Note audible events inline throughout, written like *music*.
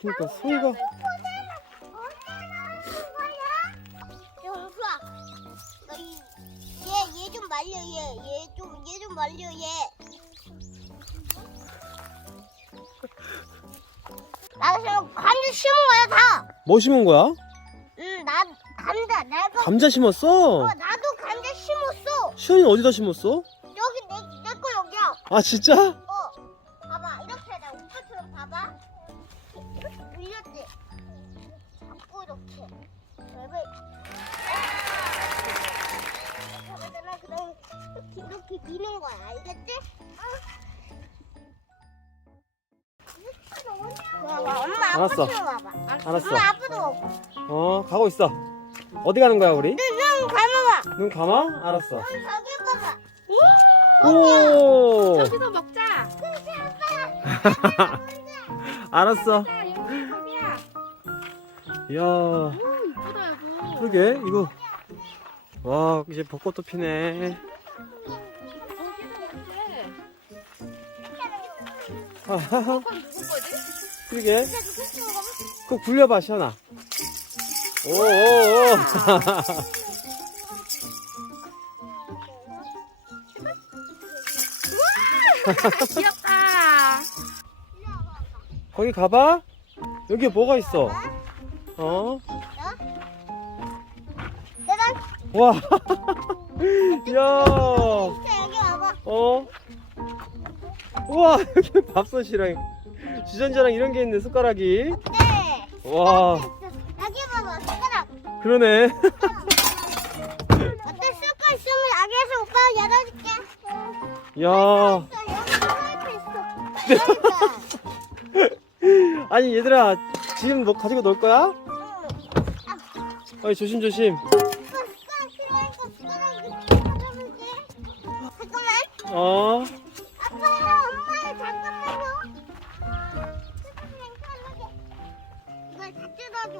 그러니까 소희가 얘얘 좀 말려 얘, 얘 좀 얘 좀 말려 얘. 나 지금 감자 심은 거야 다. 뭐 심은 거야? 응, 나 감자 내가 감자 심었어? 어, 나도 감자 심었어. 시연이 어디다 심었어? 여기 내 내 거 여기야. 아 진짜? 왜? 이렇게 하잖아. 그럼 이렇게 이렇게 미는 거야. 알겠지? 봐봐, 엄마 알았어. 와봐. 알았어. 엄마 아빠도 오고. 어 가고 있어. 어디 가는 거야 우리? 눈 감아봐. 눈 감아? 알았어. 눈 저기 봐봐. 오. 여기서 먹자. *laughs* 알았어. 자, 여기 밥이야. 이야. 그러게 이거. 와 이제 벚꽃도 피네. 거지? 그러게. 그거 굴려봐 시연아. 오오오. 귀엽다. 거기 가봐. 여기 뭐가 있어? 어? 와. *laughs* 야. 여기 와봐. 어? 우와 여기 밥솥이랑 주전자랑 이런 게 있네 숟가락이. 네. 와 여기 봐봐. 숟가락. 그러네. 어때 숟가락 있으면 여기에서 오빠가 열어줄게. 야 여기 있어. 그러니까. *laughs* 아니 얘들아 지금 너 가지고 놀 거야? 응. 아니 조심 조심. 어? 아빠야, 엄마야, 잠깐만요. 이걸 다 뜯어줘.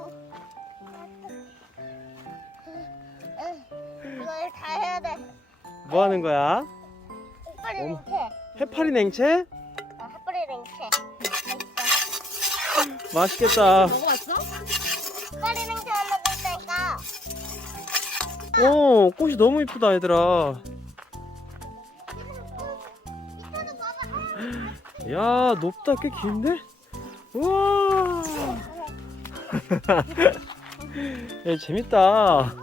이걸 다 해야 돼. 뭐 하는 거야? 어머. 냉채. 해파리 냉채? 어, 햇벌이 냉채. 맛있겠다. 먹어봤어? 냉채 하나 먹으니까. 어 꽃이 너무 이쁘다 얘들아. 야 높다 꽤 긴데? 우와. *laughs* 야 재밌다.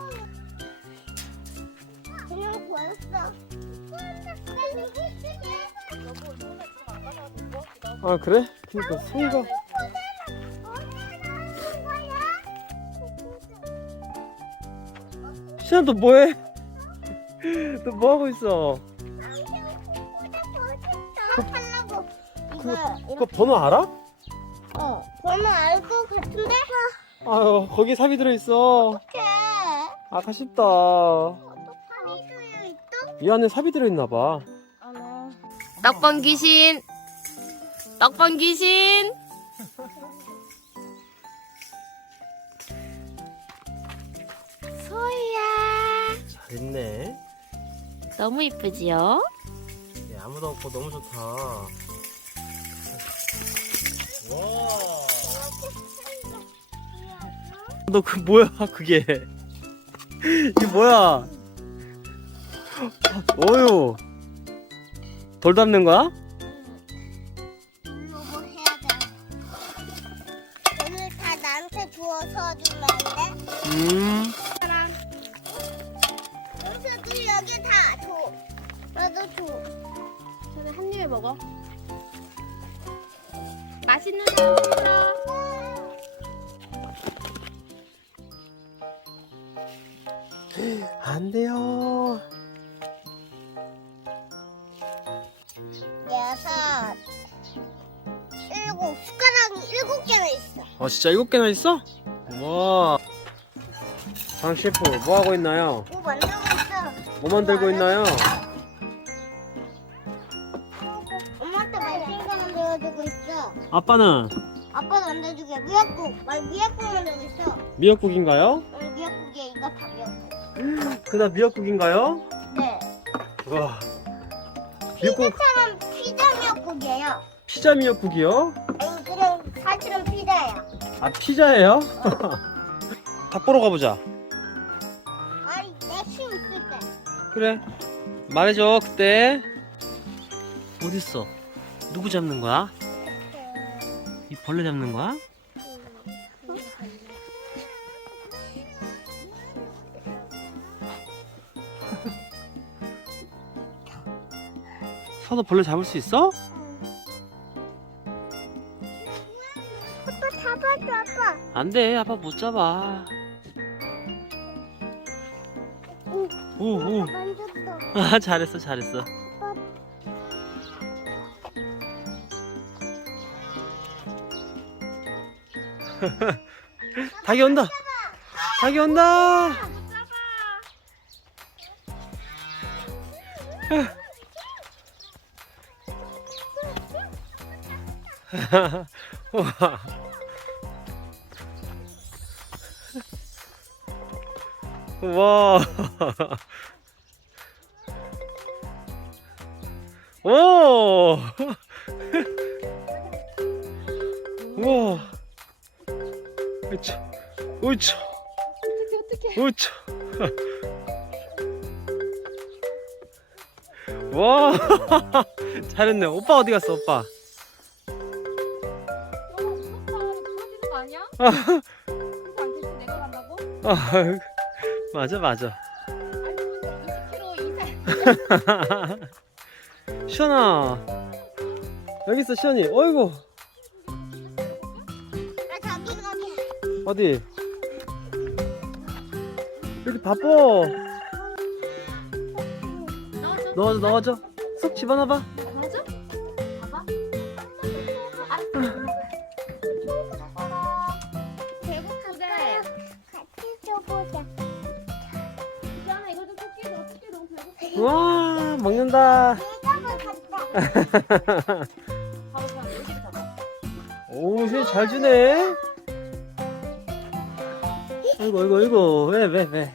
아 그래? 그러니까 소희가 시안 너 뭐해? *laughs* 너 뭐 하고 있어? 그거, 이거 그거 번호 알아? 어 번호 알고 같은데 아유 거기 삽이 들어 있어. 어떡해. 어떡하니 있어? 이 안에 삽이 들어 있나 봐. 어머 떡번 귀신. 떡번 귀신. 소희야. 잘 있네. 너무 이쁘지요? 야, 아무도 없고 너무 좋다. 와. 너그 뭐야 그게? 이게 뭐야? 어유. 돌 담는 거야? 여섯 일곱 숟가락이 일곱 개나 있어 어 진짜 일곱 개나 있어? 와. 장 셰프 뭐 하고 있나요? 뭐 만들고 있어 뭐 만들고 있나요? 엄마한테 맛있는 거 만들어주고 있어 아빠는 아빠도 만들어주게 미역국 말 미역국 만들고 있어 미역국인가요? 응, 미역국에 이거 다 미역국 *gasps* 그다 미역국인가요? 네 와. 미역국 피자처럼 피자 미역국이요? 아니 그냥 사실은 피자예요 아 피자예요? 닭 보러 가보자 아니 내힘 있을 때. 그래 말해줘 그때 어딨어 누구 잡는 거야? 이 벌레 잡는 거야? *laughs* 서도 벌레 잡을 수 있어? 안돼. 아빠 못 잡아. 오오. 만졌어. 아 잘했어 잘했어. *laughs* 닭이 온다. 닭이 온다. *laughs* 우와. 와. *laughs* 오! *laughs* 우와. 으차. 으차. 으차. *laughs* 와. 잘했네. 오빠 어디 갔어, 오빠? 거 아니야? 아, 안 됐지 내가 간다고? 아, 맞아, 맞아. 아니 20kg 이상 시연아. 여기 있어, 시연이. 어이구. 나 저기 가게. 어디? 여기 바빠. 넣어줘 넣어줘, 넣어줘. 쏙 집어넣어봐. 먹는다. 내가 뭐 갔다. 바로 그냥 여기를 잡아 오, 시연이 잘 주네. 아이고, 아이고, 아이고. 왜, 왜, 왜.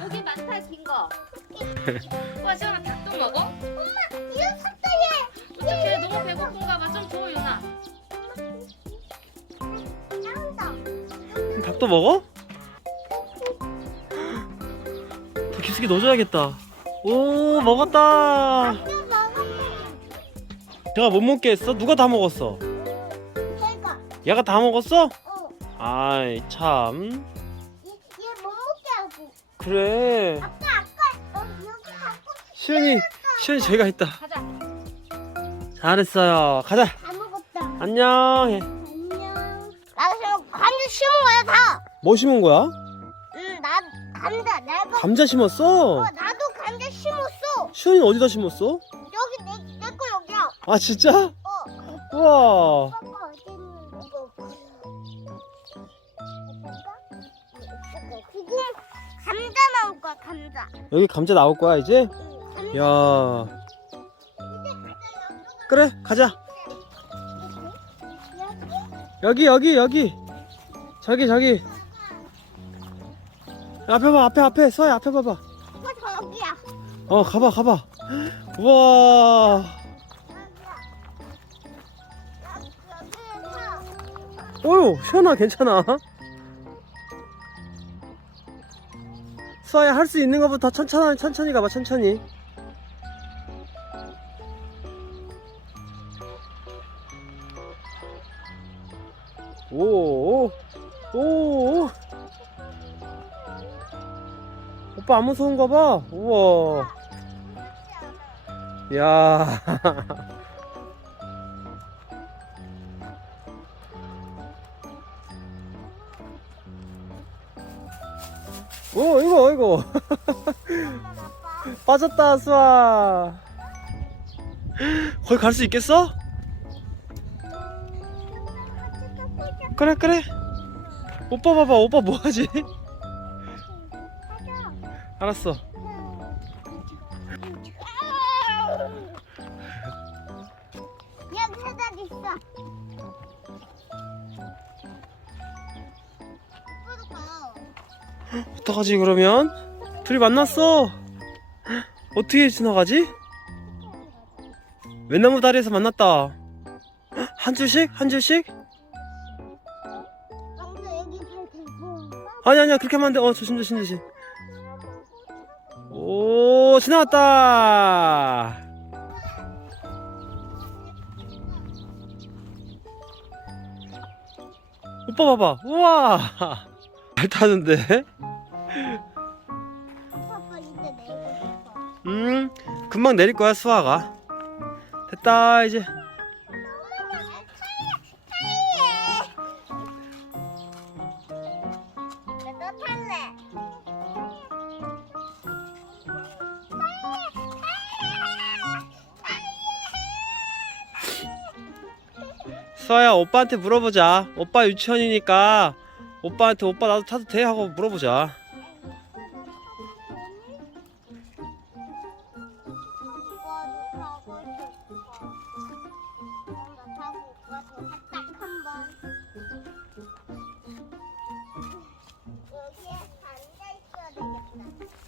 여기 많다 긴 거 와 지안아 닭도 먹어? 이거 샀다 어떡해 너무 배고픈가 봐 좀 줘 유나 얘. 나온다. 그럼 닭도 먹어? 더 깊숙이 넣어줘야겠다. 오, 먹었다. 제가 못 먹게 했어? 누가 다 먹었어? 걔가. 얘가 다 먹었어? 어. 아이, 참. 얘못 먹게 하고. 그래. 아빠 아까 어, 여기 갖고 시연이, 시연이 저희가 했다. 가자 잘했어요. 가자. 다 먹었다. 안녕. 해. 안녕. 나 지금 감자 심은 거야 다. 뭐 심은 거야? 응, 나 감자 내가. 감자 심었어? 어, 나도 감자 심었어. 시연이는 어디다 심었어? 여기 내 내 거 여기야. 아, 진짜? 어. 우와. 아빠 어디 있는 거? 지금 감자 나올 거야 감자. 여기 감자 나올 거야, 이제? 응, 감자. 야 그래, 가자. 여기? 여기, 여기, 여기. 저기, 저기. 앞에 봐, 앞에, 앞에. 서야, 앞에 봐봐. 저기야. 어, 가봐, 가봐. 우와. 어휴, 시원아, 괜찮아? 수아야, 할 수 있는 것부터 천천히, 천천히 가봐, 천천히. 오빠 안 무서운가 봐. 우와. 야. 오, *laughs* 이거, 이거. *laughs* 빠졌다, 수아. 거기 갈 수 있겠어? 그래, 그래. 오빠 봐봐, 오빠 뭐 하지? 알았어. 여기 사다 있어. 어떡하지 그러면? 둘이 만났어. 어떻게 지나가지? 외나무 다리에서 만났다. 한 줄씩 한 줄씩. 아니 아니야 그렇게 하면 안 돼. 어 조심 조심 조심. 오 지나갔다. 오빠 봐봐. 우와. 잘 타는데? 아빠 이제 내고 싶어. 음 금방 내릴 거야 수아가. 됐다 이제 수아야 오빠한테 물어보자 오빠 유치원이니까 오빠한테 오빠 나도 타도 돼 하고 물어보자. 여기에 앉아 있어야.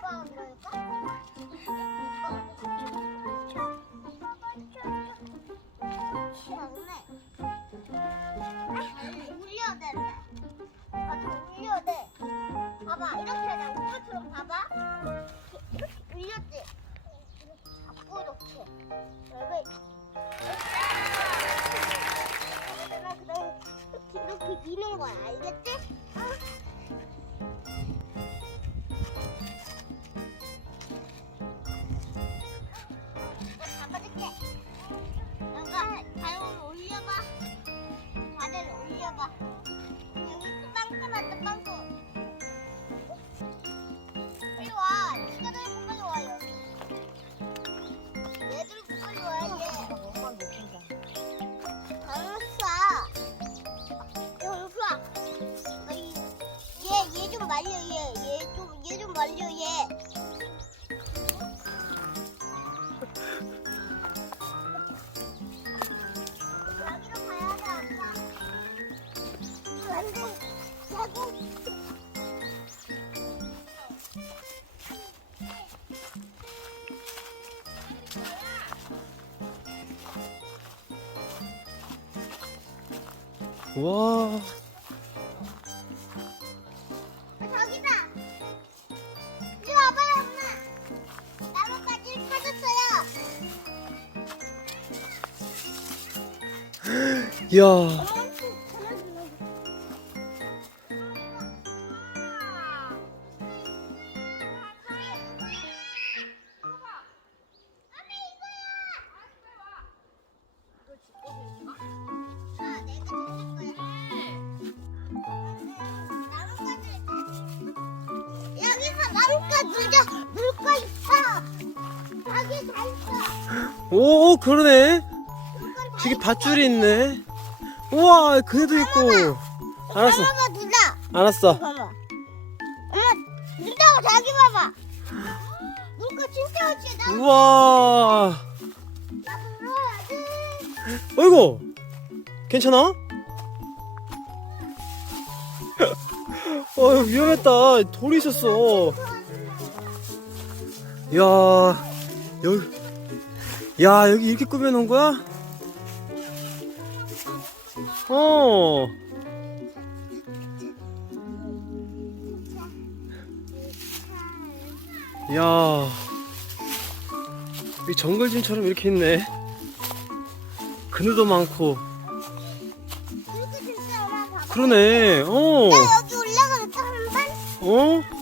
빠 올릴까? 올려야 된대. 봐봐, 이렇게 내 오빠처럼 봐봐. 올렸지? 자꾸 이렇게. 왜? 내가 그럼 이렇게, 이렇게 미는 거야, 알겠지? 내가 잡아줄게. 너가 발을 올려봐. 발을 올려봐. 우와 저기다. 이리 와봐요, 엄마. 나뭇가지를 찾았어요. 이야 누자 물거 있어. 여기 다 있어. 오 그러네 저기. 밧줄이 있네 우와 그네도 있고 알았어 누자. 알았어 봐봐. 엄마 누자고 자기 봐봐. 물거 진짜 없지. 나, 우와 나 물어야지. 어이구 괜찮아? *laughs* 어 위험했다 돌이 있었어 야 여기 야 여기 이렇게 꾸며놓은 거야? 어 야, 이 정글짐처럼 이렇게 있네. 그늘도 많고. 그러네. 어, 나 여기 올라가서 한 번. 어?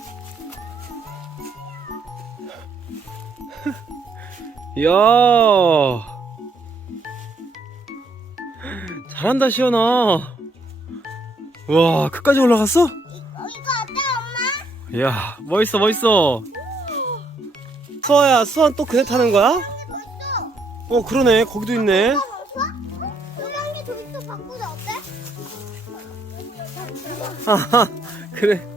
야, 잘한다 시연아. 와, 끝까지 올라갔어? 이거, 어때 엄마? 야, 멋있어, 멋있어. 수아야, 수아 또 그네 타는 거야? 있어. 어, 그러네. 거기도 있네. 어, 어때? *laughs* 아하, 그래.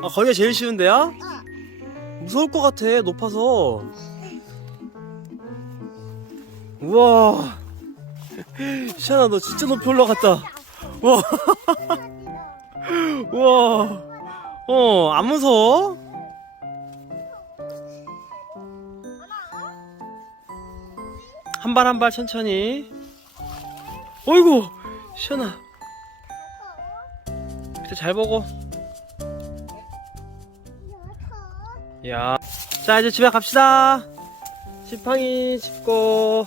아 거기가 제일 쉬운데요? 어. 무서울 것 같아 높아서. 우와. *laughs* 시아나 너 진짜 높이 올라갔다. 우와. *laughs* 우와. 어안 무서워? 한 발 한 발 천천히. 어이구 시아나. 밑에 잘 보고 야. 자, 이제 집에 갑시다. 지팡이 짚고.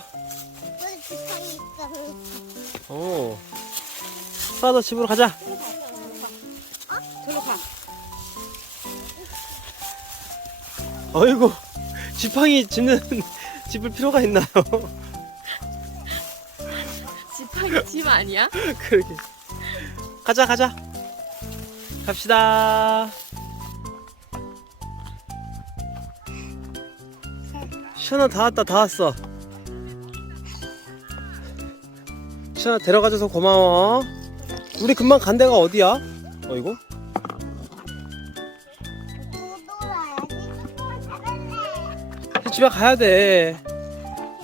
여기 지팡이. 오. 수아도 집으로 가자. 저로 가. 어이구. 지팡이 짚는, *laughs* 짚을 필요가 있나요? 지팡이 집 아니야? 그러게. 가자, 가자. 갑시다. 시원아 다 왔다, 다 왔어. 시원아 데려가줘서 고마워. 우리 금방 간 데가 어디야? 어이구. 집에 가야 돼.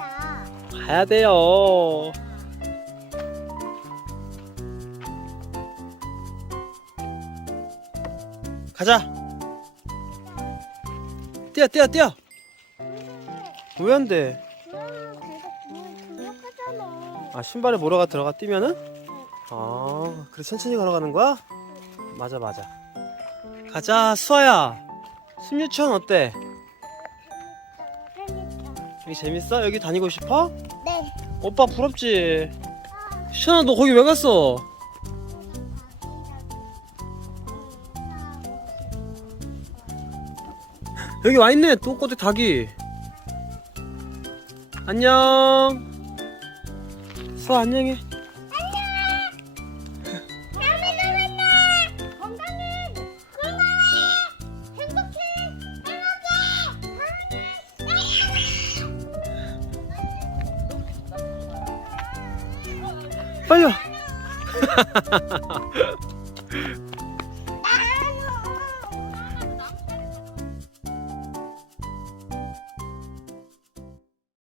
야. 가야 돼요. 가자. 뛰어, 뛰어, 뛰어. 왜 안 돼? 그러면 계속 물 부족하잖아. 아, 신발에 모래가 들어가 뛰면은? 아, 그래, 천천히 걸어가는 거야? 맞아, 맞아. 가자, 수아야. 심유치원 어때? 여기 재밌어? 여기 다니고 싶어? 네. 오빠 부럽지? 시연아, 너 거기 왜 갔어? 여기 와 있네 또 꼬대 닭이 안녕. 수아 안녕해. 빨리 와 *laughs*